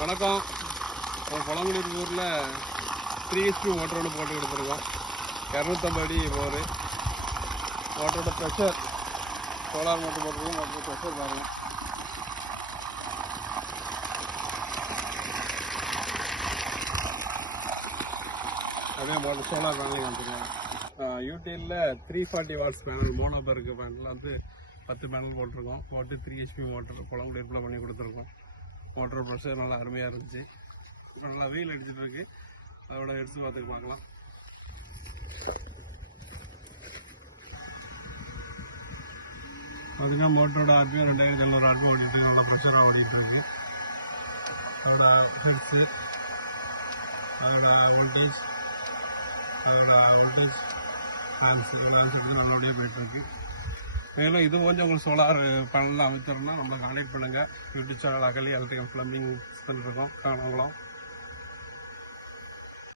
வணக்கம். பழங்குடியூர் ஊரில் 3HP motor ஒன்று போட்டு கொடுத்துருக்கோம். 250 அடி போர். மோட்டரோட ப்ரெஷர், சோலார் மோட்டர் போட்டுருக்கோம். மோட்டரோட ப்ரெஷர் பாருங்கள். அதே மோட்டர் சோலார் பேனல் காமிச்சிருக்கோம். யூடிஎல்ல 340 வாட்ஸ் பேனல் மோனோபருக்கு பேனல் வந்து 10 பேனல் போட்டிருக்கோம். போட்டு 3HP மோட்டர் பழங்குடியூரில் பண்ணி கொடுத்துருக்கோம். மோட்டர் ப்ரெஷர் நல்லா அருமையாக இருந்துச்சு. நல்லா வெயில் அடிச்சுட்டு இருக்கு. அதோட எடுத்து பார்த்துட்டு பார்க்கலாம். பார்த்தீங்கன்னா மோட்டரோட ஆர்பிஎம் 2700 ஆர்பிஎம் ஓடிட்டு இருக்கு. நல்லா ப்ரெஷராக ஓடிட்டு இருக்கு. அதோட ஹெட்ஸு, அதோட வோல்டேஜ் ஃபேன்ஸு நல்லபடியாக போயிட்டுருக்கு. மேலும் இது கொஞ்சம் உங்களுக்கு சோலார் பேனலில் அமைச்சிடணும்னா நம்மளை கான்டாக்ட் பண்ணுங்கள். யூடியூப் சேனல் அகலி எலக்ட்ரிக்கல் ப்ளம்பிங் பண்ணிருக்கோம். காணலாம்.